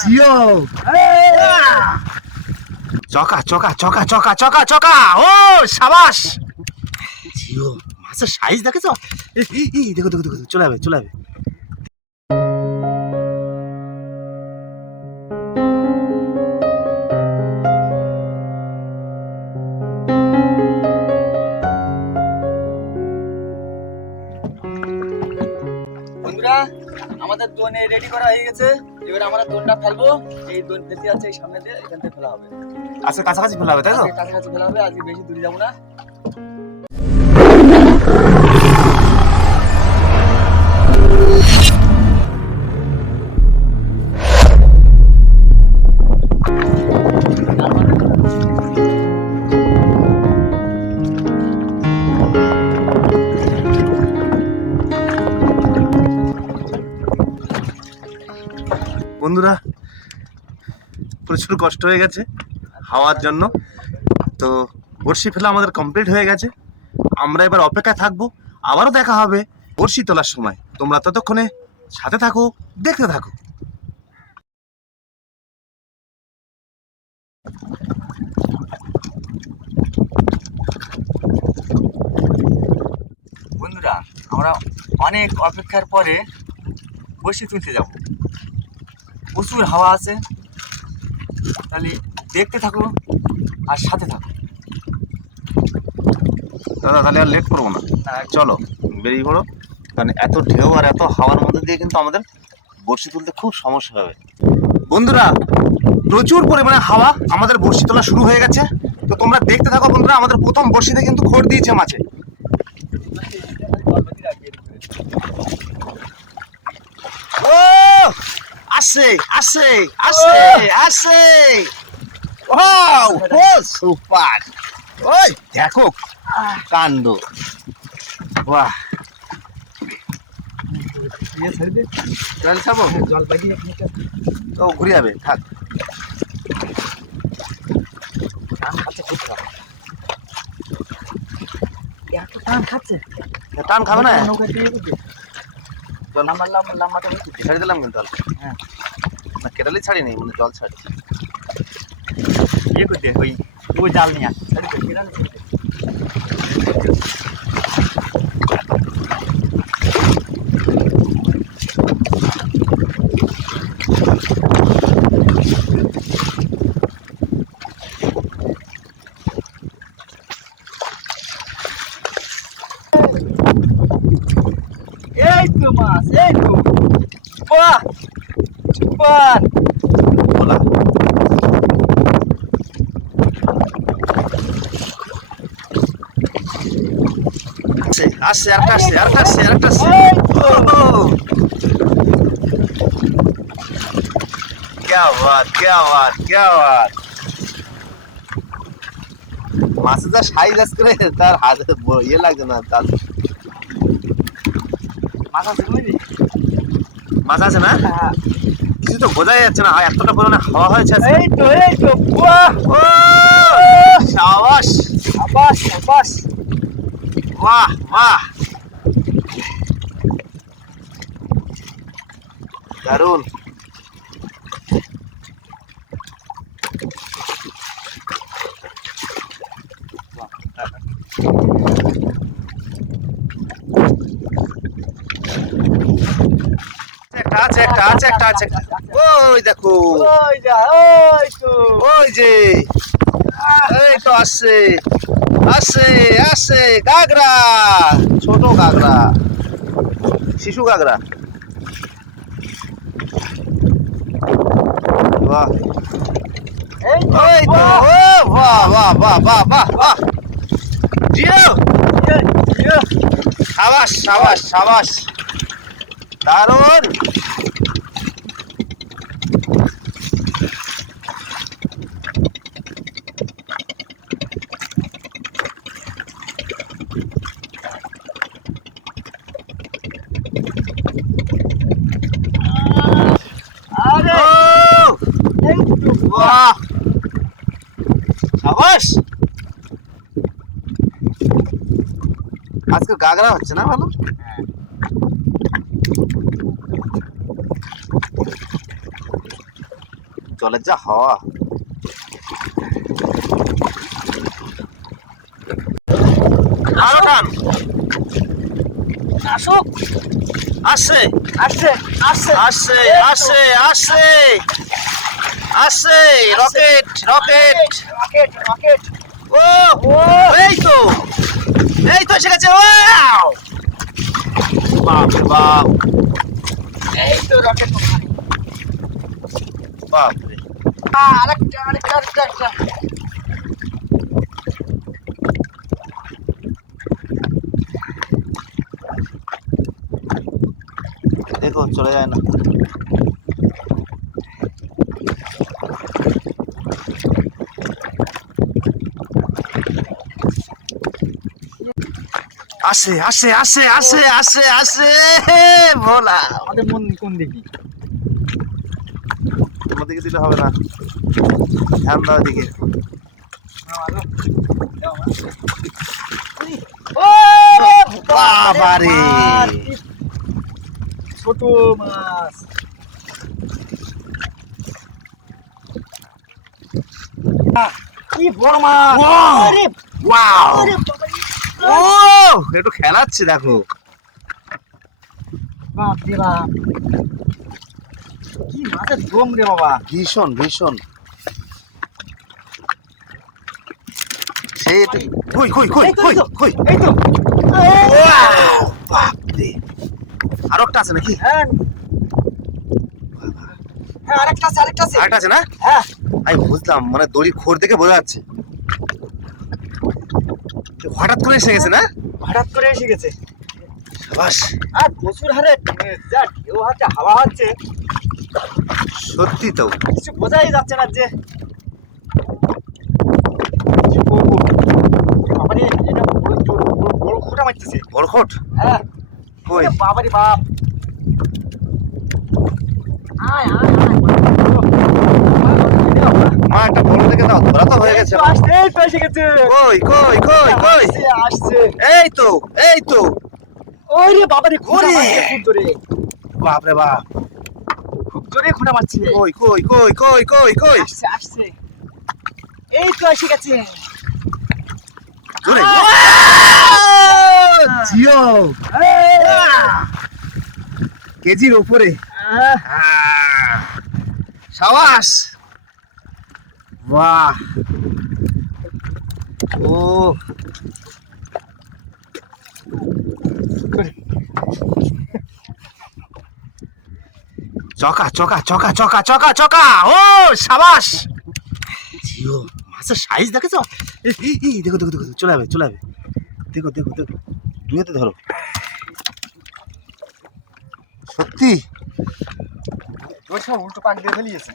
জিও চকা চকা চকা চকা চকা চকা ও সাবাস জিও মাছের সাইজ দেখেছো দেখো দেখো দেখো চলে যাবে চলে যাবে বন্ধুরা আমাদের দোনে রেডি করা হয়ে গেছে। এবার আমরা দোনটা ফেলবো। এই দোন ফেলতে আছে এই সামনে দিয়ে, এখান থেকে ফেলা হবে। আচ্ছা কাছাকাছি ফেলা হবে তাই তো? কাছাকাছি ফেলা হবে, আজকে বেশি দূরে যাবো না। বন্ধুরা প্রচুর কষ্ট হয়ে গেছে হাওয়ার জন্য, তো বড়শি ফেলা আমাদের কমপ্লিট হয়ে গেছে। আমরা এবার অপেক্ষায় থাকবো, আবারও দেখা হবে বড়শি তোলার সময়। তোমরা ততক্ষণে সাথে থাকো, দেখতে থাকো। বন্ধুরা আমরা অনেক অপেক্ষার পরে বসে তুলতে যাব। প্রচুর হাওয়া আছে, তাহলে দেখতে থাকো আর সাথে থাকো। দাদা তাহলে আর লেট করবো না, চলো বেরিয়ে পড়ো, কারণ এত ঢেউ আর এত হাওয়ার মধ্যে দিয়ে কিন্তু আমাদের বড়শি তুলতে খুব সমস্যা হবে। বন্ধুরা প্রচুর পরিমাণে হাওয়া, আমাদের বড়শি তোলা শুরু হয়ে গেছে। তো তোমরা দেখতে থাকো বন্ধুরা, আমাদের প্রথম বড়শিতে কিন্তু খোঁড় দিয়েছে মাছে। ও আসে আসে আসে আসে, ওয়াও ও সুপার, ওই দেখো কাণ্ড, বাহ জল খাবো, জল পাইনি তো ঘুরে যাবে, থাক। টান খাচ্ছে, টান খাবে না, নৌকা দিয়ে জল নাম্বার লাম্বাটা ছেড়ে দিলাম কিন্তু হ্যাঁ না, কেটালি ছাড়িনি, মানে জল ছাড়ি। ইয়ে করতে ওই ওই জাল নিয়ে আসছে এই তো মাছ, এই তো বাহ সুপার। বলা আসে আসে আরেকটা আসছে আরেকটা আসছে আরেকটা আসছে, क्या बात क्या बात क्या बात, মাছের যা সাইজ আজ করে তার হাতে ইয়ে লাগছে না, তার মাছ আছে বুঝলি? মাছ আছে না, কিছু তো বোঝাই যাচ্ছে না, এতটা পরিমাণে হাওয়া হয়েছে আজকে। এই তো বাহ, ও সাবাস সাবাস সাবাস। বাহ বাহ দারুণ। একটা আছে একটা আছে একটা আছে, ওই দেখো ওই যা, ওই তো ওই যে, এই তো আসছে আসছে আসছে গাগরা, ছোট গাগরা, শিশু গাগরা, বাহ এই তো ওই তো, ও বাহ বাহ বাহ বাহ বাহ বাহ, জিও সাবাস সাবাস সাবাস, দারুণ। আরে এই তো বাহ সাবাস, আজকে গাগরা হচ্ছে না ভালো। জলের যা হাওয়া। আরো টান। আসুক। আসছে আসছে আসছে আসছে আসছে আসছে আসছে রকেট রকেট। Rocket rocket. ও এই তো এসে গেছে। ওয়াও বাপ রে বাপ এই তো রকেট। বাপ রে। আরেকটা আরেকটা আরেকটা আরেকটা। দেখো চলে যায় না। আসে আসে আসে আসে আসে আসে ভোলা। আমাদের মন কোন দিকে? তোমার দিকে দিলে হবে না, ধ্যান দাও দিকে। বাবারে ছোট মাছ। কি বড় মাছ! Wow! আরে ওয়াও আরে বাবা রে! ও একটু খেলাচ্ছে দেখো। বাপ রে বাপ! কি মাছের দম রে বাবা! ভীষণ ভীষণ। সেই একটু কই কই কই এই তো, কই এই তো। কই। এই তো! ওয়াও বাপরে। আর একটা আছে নাকি? হ্যাঁ হ্যাঁ, আরেকটা আছে আরেকটা আছে। আরেকটা আছে না? হ্যাঁ আমি বুঝলাম, মানে দড়ির খোর দেখে বোঝা যাচ্ছে হঠাৎ করে এসে গেছে না। হঠাৎ করে এসে গেছে। বাস আর প্রচুর হারে যা ঢেউ হচ্ছে, হাওয়া হচ্ছে, সত্যি তো। কিছু বোঝাই যাচ্ছে না যে কি করবো। বাবারে, এটা বড় খোঁটা মারতেছে। বড় খোট হ্যাঁ কই? ওরে বাবারে বাপ! আয় আয় আয়! মা একটা বড় দেখে দাও, ধরা তো হয়ে গেছে। এই তো আসছে, এই তো এসে গেছে। কই কই কই কই? আসছে, আসছে। এই তো এই তো। ওরে বাবারে, খোঁটা ওরে! মারছে খুব জোরে, বাপ রে বাপ। খুব জোরে খোঁটা মারছে। কই কই কই কই কই কই? আসছে আসছে, এই তো এসে গেছে। জোরে। আহ! জিও এই! কেজির উপরে। আহ! সাবাস। বাহ। ও চকা চকা চকা চকা চকা চকা। ও সাবাস। জিও মাছের সাইজ দেখেছো? এই দেখো দেখো দেখো, চলে যাবে চলে যাবে। দেখো দেখো দেখো, দুয়েতে ধরো। সত্যি ওর সব উল্টো পাক দিয়ে ফেলিয়েছে।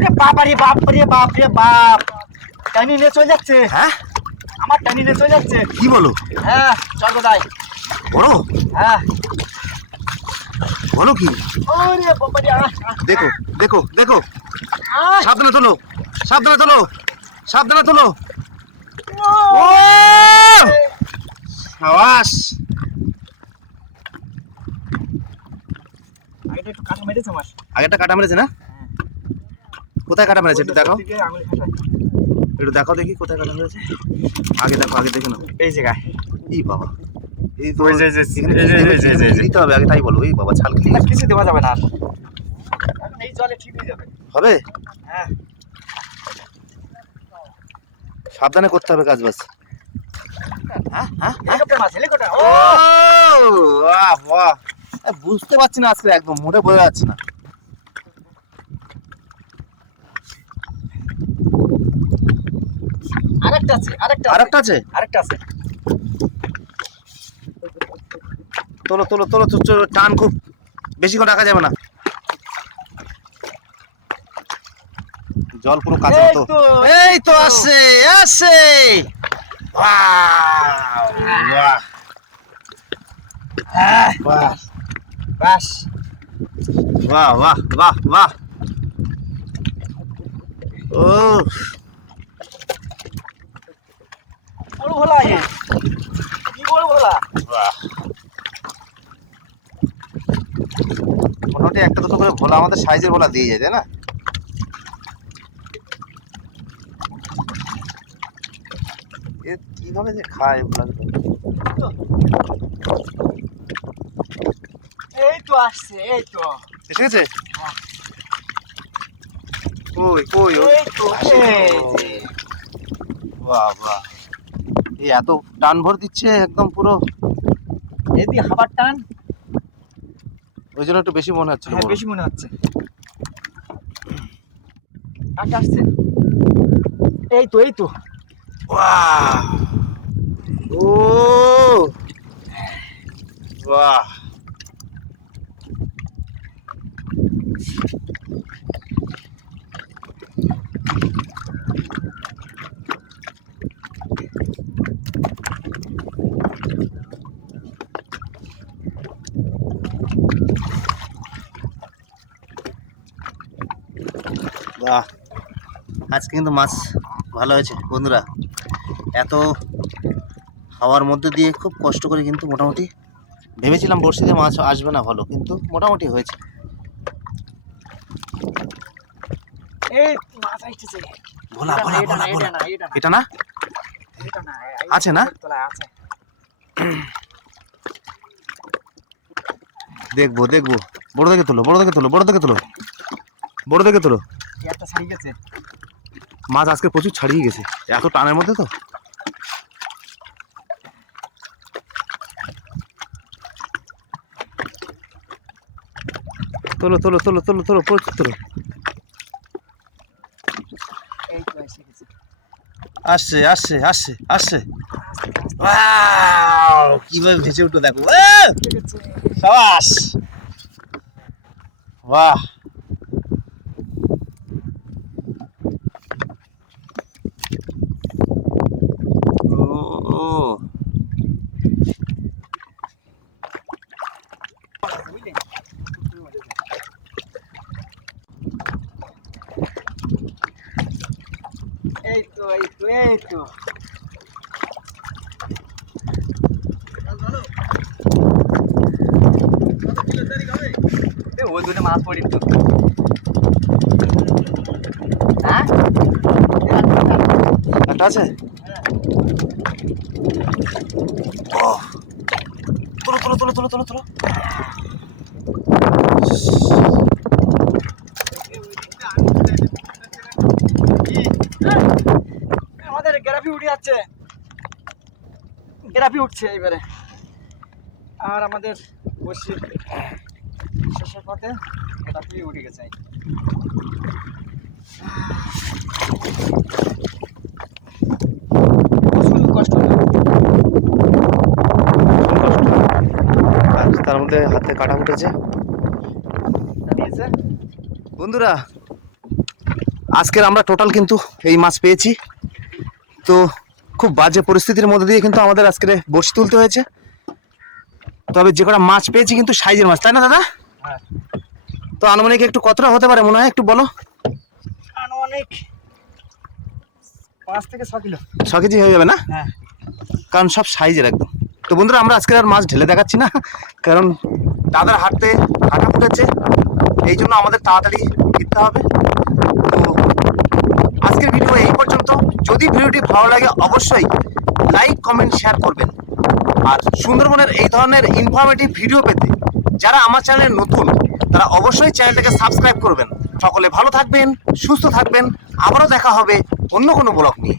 রে বাবারে বাপ রে বাপ রে বাপ! টানি নিয়ে চলে যাচ্ছে, হ্যাঁ আমার টানি নিয়ে চলে যাচ্ছে। কি বলো? হ্যাঁ চল কোথায়? বড় হ্যাঁ বলো কি? ওরে বাবারে! দেখো দেখো দেখো, আহ! সাবধানে তোলো সাবধানে তোলো সাবধানে তোলো। ও সাবাস। আগেটা একটু কাটা মেরেছে আমার। আগেরটা কাটা মেরেছে না? কোথায় কাটা মেরেছে একটু দেখাও, দিকে আঙুল খাটায়। একটু দেখাও দেখি কোথায় কাটা মেরেছে। আগে দেখো, আগে দেখে নাও। এই জায়গায়। এই বাবা, এই তো ওই যে, এখানে এই যে, এই যে, এই যে, এই যে। দিতে হবে আগে, তাই বলো। এই বাবা ছাল কেটে আর গেছে। কিছু দেওয়া যাবে না আর। এখন এই জলে ঠিক হয়ে যাবে। হবে, হ্যাঁ সাবধানে করতে হবে কাজ বাজ। হ্যাঁ হ্যাঁ হেলিকপ্টার মাছ, হেলিকপ্টার। ও বাহ বাহ। বুঝতে পারছি না আজকে, একদম মোটে বোঝা যাচ্ছে না। আরেকটা আছে, আরেকটা আরেকটা আছে? আরেকটা আছে। তোলো তোলো তোলো, টান খুব বেশিক্ষণ রাখা যাবে না, জল পুরো কাছে এই তো। তো, এই তো আসছে আসছে। বাহ বাহ হ্যাঁ বাহ বাস। বাহ বাহ বাহ বাহ। ও বড় ভোলা, কি বড় ভোলা! বাহ, মোটামুটি একটা দুটো করে ভোলা আমাদের সাইজের ভোলা দিয়ে যায়, তাই না? কিভাবে যে খায় ওগুলা। এই তো আসছে, এই তো এসে গেছে? হ্যাঁ। কই কই এই তো, এই যে। বাহ বাহ, এই এত টান ভর দিচ্ছে একদম পুরো, এদি হাবার টান। ওই জন্য একটু বেশি মনে হচ্ছে। হ্যাঁ, বেশি মনে হচ্ছে। কাকে আসছে? এই তো, এই তো। বাহ, ও বাহ, বাহ, আজকে কিন্তু মাছ ভালো হয়েছে বন্ধুরা। এত হাওয়ার মধ্যে দিয়ে খুব কষ্ট করে কিন্তু মোটামুটি ভেবেছিলাম বড়শিতে মাছ আসবে না ভালো, কিন্তু মোটামুটি হয়েছে। এই মাছ আসছে। ভোলা ভোলা ভোলা ভোলা, এটা এটা না? না, আছে না? তলায় আছে। দেখবো দেখবো, বড় দেখে তোলো, বড় দেখে তোলো, বড় দেখে তোলো, বড় দেখে তোলো। একটা ছাড়ি গেছে। মাছ আজকে প্রচুর ছাড়িয়ে গেছে এত টানের মধ্যে তো। তোলো তোলো তোলো তোলো তোলো, প্রচুর তোলো। এই তো এসে গেছে। আসছে আসছে আসছে আসছে। ওয়াও, কিভাবে ভেসে উঠলো দেখো। এসে গেছে। সাবাস, বাহ। ও বুঝলি? এই তো, এই তো, এই তো। ওই দুটো মাছ পড়ি তো। হ্যাঁ, একটা আছে। ও, তোলো তোলো তোলো তোলো তোলো তোলো। আমাদের গ্রাফি উঠে যাচ্ছে, গ্রাফি উঠছে এইবারে। আর আমাদের বসি শেষের পথে গ্রাফি উঠে গেছে। প্রচুর কষ্ট হলো। আর তার মধ্যে হাতে কাটা উঠেছে। দিয়েছে। বন্ধুরা, আজকের আমরা টোটাল কিন্তু এই মাছ পেয়েছি। তো খুব বাজে পরিস্থিতির মধ্যে দিয়ে কিন্তু আমাদের আজকে বড়শি তুলতে হয়েছে। তবে যে কটা মাছ পেয়েছি কিন্তু সাইজের মাছ, তাই না দাদা? হ্যাঁ, তো আনুমানিক একটু কতটা হতে পারে মনে হয়, একটু বলো। আনুমানিক 5 থেকে 6 কিলো। 6 কেজি হয়ে যাবে না? হ্যাঁ, কারণ সব সাইজের একদম। তো বন্ধুরা, আমরা আজকে আর মাছ ঢেলে দেখাচ্ছি না, কারণ দাদার হাঁটতে কাটা ফুটেছে, এই জন্য আমাদের তাড়াতাড়ি ফিরতে হবে। তো আজকের ভিডিও এই পর্যন্ত। যদি ভিডিওটি ভালো লাগে অবশ্যই লাইক কমেন্ট শেয়ার করবেন। আর সুন্দরবনের এই ধরনের ইনফরমেটিভ ভিডিও পেতে যারা আমার চ্যানেলে নতুন তারা অবশ্যই চ্যানেলটাকে সাবস্ক্রাইব করবেন। সকলে ভালো থাকবেন, সুস্থ থাকবেন। আবারও দেখা হবে অন্য কোনো ব্লগ নিয়ে।